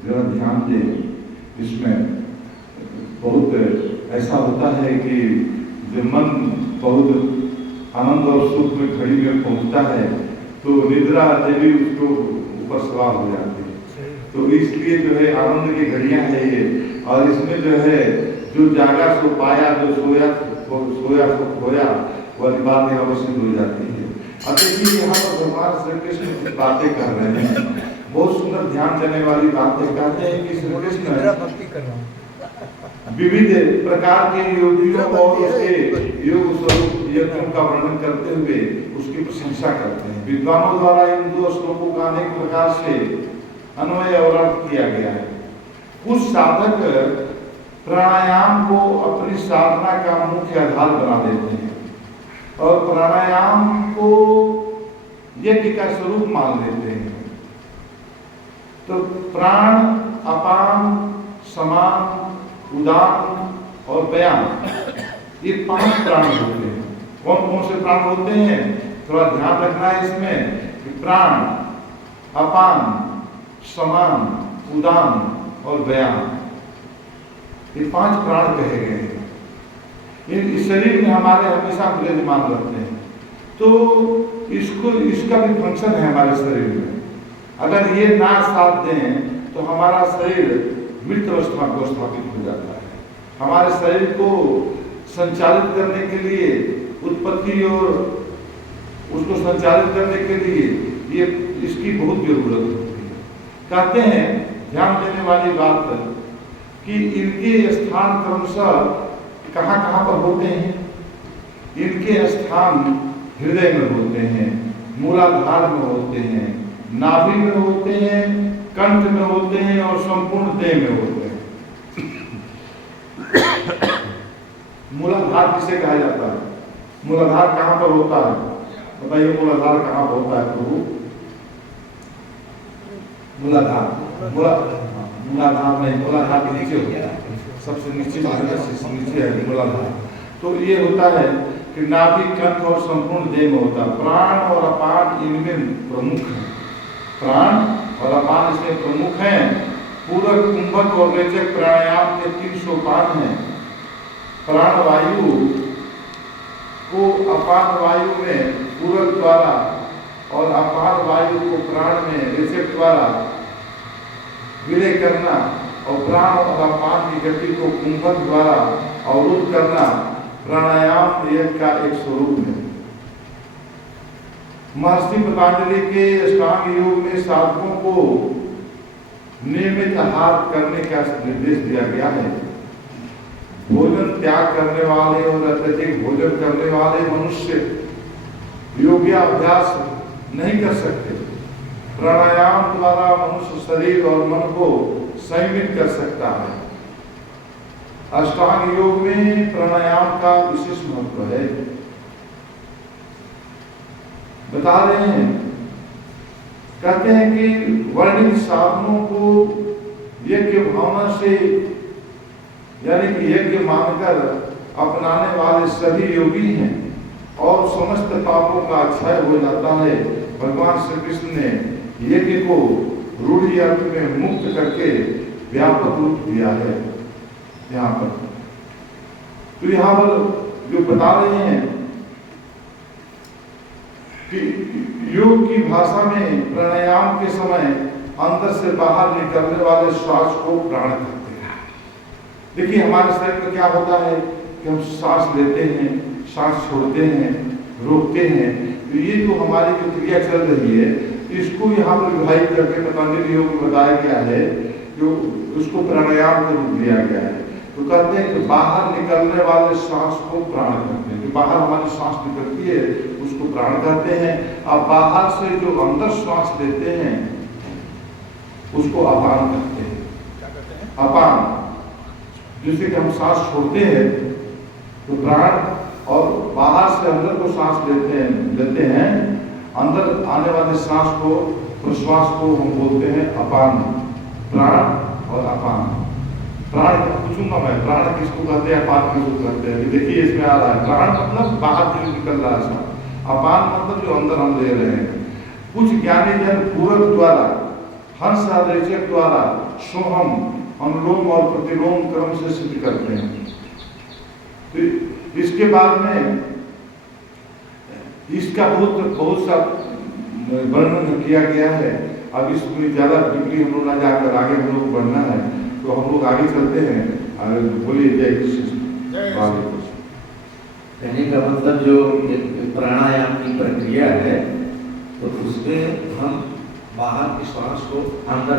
जरा ध्यान दें, इसमें बहुत ऐसा होता है कि जब मन बहुत आनंद और सुख में घड़ी में पहुंचता है तो निद्रा देवी उसको ऊपर सवार हो जाती है। तो इसलिए जो है आनंद की घड़ियां है ये, और इसमें जो है जो जागा सो पाया, जो सोया सो खोया, वह बात यहाँ पर सिद्ध हो जाती है। अब देखिए यहाँ पर भगवान श्री कृष्ण कुछ बातें कर रहे हैं, बहुत सुंदर ध्यान देने वाली बातें कहते हैं कि श्री कृष्ण विविध प्रकार के योगियों और उसके योग स्वरूप यज्ञों का वर्णन करते हुए उसकी प्रशंसा करते हैं। विद्वानों द्वारा इन दो श्लोकों का अनेक प्रकार से अन्वय और अर्थ किया गया है। कुछ साधक प्राणायाम को अपनी साधना का मुख्य आधार बना देते हैं और प्राणायाम को यज्ञ का स्वरूप मान लेते हैं। तो प्राण, अपान, समान, उदान और व्यान, ये 5 प्राण होते हैं। कौन कौन से प्राण होते हैं? थोड़ा ध्यान रखना है इसमें कि प्राण, अपान, समान, उदान और व्यान, ये 5 प्राण कहे गए हैं। इस शरीर में हमारे हमेशा विराजमान रहते हैं। तो इसका भी फंक्शन है हमारे शरीर में। अगर ये ना साथ दें तो हमारा शरीर मृत अवस्था को स्थापित हो जाता है। हमारे शरीर को संचालित करने के लिए, उत्पत्ति और उसको संचालित करने के लिए ये इसकी बहुत जरूरत होती है। कहते हैं ध्यान देने वाली बात कि इनके स्थान क्रमशः कहाँ कहाँ पर होते हैं? इनके स्थान हृदय में होते हैं, मूलाधार में होते हैं, नाभि में होते हैं, कंठ में होते हैं और संपूर्ण देह में होते हैं। मूलाधार किसे कहा जाता है? मूलाधार कहाँ पर होता है? बताइए मूलाधार कहाँ पर होता है प्रभु? मूलाधार नहीं, मूलाधार के नीचे होता है, सबसे नीचे है मूलाधार। तो ये होता है कि नाभि, कंठ और संपूर्ण देह में होता है। प्राण और अपान इनमें प्रमुख है। प्राण और अपान इसमें प्रमुख हैं। पूरक, कुंभक और रेचक प्राणायाम के 3 सोपान हैं। प्राण वायु को अपान वायु में पूरक द्वारा और अपान वायु को प्राण में रेचक द्वारा विलय करना और प्राण और अपान की गति को कुंभक द्वारा अवरुद्ध करना प्राणायाम यज्ञ का एक स्वरूप है। महर्षि पतंजलि के अष्टांग योग में साधकों को नियमित आहार करने का निर्देश दिया गया है। भोजन त्याग करने वाले और अत्यधिक भोजन करने वाले मनुष्य योगाभ्यास नहीं कर सकते। प्राणायाम द्वारा मनुष्य शरीर और मन को संयमित कर सकता है। अष्टांग योग में प्राणायाम का विशेष महत्व है। बता रहे हैं, कहते हैं कि वर्णित साधनों को यज्ञ भावना से यानी कि यज्ञ मानकर अपनाने वाले सभी योगी हैं और समस्त पापों का क्षय हो जाता है। भगवान श्री कृष्ण ने यज्ञ को रूढ़ि अर्थ में मुक्त करके व्यापक रूप दिया है यहाँ पर। तो यहाँ पर जो बता रहे हैं कि योग की भाषा में प्राणायाम के समय अंदर से बाहर निकलने वाले श्वास को प्राण कहते हैं। देखिए हमारे शरीर में क्या होता है कि हम सांस लेते हैं, सांस छोड़ते हैं, रोकते हैं। तो ये जो हमारी जो क्रिया चल रही है इसको यहाँ पर विभाजित करके पतंजलि योग में बताया गया है, जो उसको प्राणायाम का रूप दिया गया है। तो कहते हैं कि बाहर निकलने वाले सांस को प्राण कहते हैं। जो बाहर हमारी सांस निकलती है उसको प्राण कहते हैं। अब बाहर से जो अंदर श्वास लेते हैं उसको अपान कहते हैं। अपान जिससे कि हम सांस छोड़ते हैं तो प्राण, और बाहर से अंदर को सांस लेते हैं अंदर आने वाले सांस को, प्रश्वास को हम बोलते हैं अपान। प्राण और अपान। प्राण पूछूंगा मैं, प्राण किसको कहते हैं, अपान किसको कहते हैं? देखिए इसमें आ रहा है, प्राण मतलब बाहर से निकल रहा है सांस, अपान मतलब जो अंदर हम ले रहे हैं। कुछ ज्ञानी जन पूरक द्वारा हंस आदेशक द्वारा सोहम अनुलोम और प्रतिलोम क्रम से सिद्ध करते हैं। तो इसके बाद में इसका बहुत सा वर्णन किया गया है। अब इसमें ज्यादा डीपली हम लोग ना जाकर आगे हम लोग बढ़ना है, तो हम लोग आगे चलते हैं। और बोलिए जय कृष्ण। कहने का मतलब जो प्राणायाम की प्रक्रिया है, तो उसमें हम बाहर की श्वास को अंदर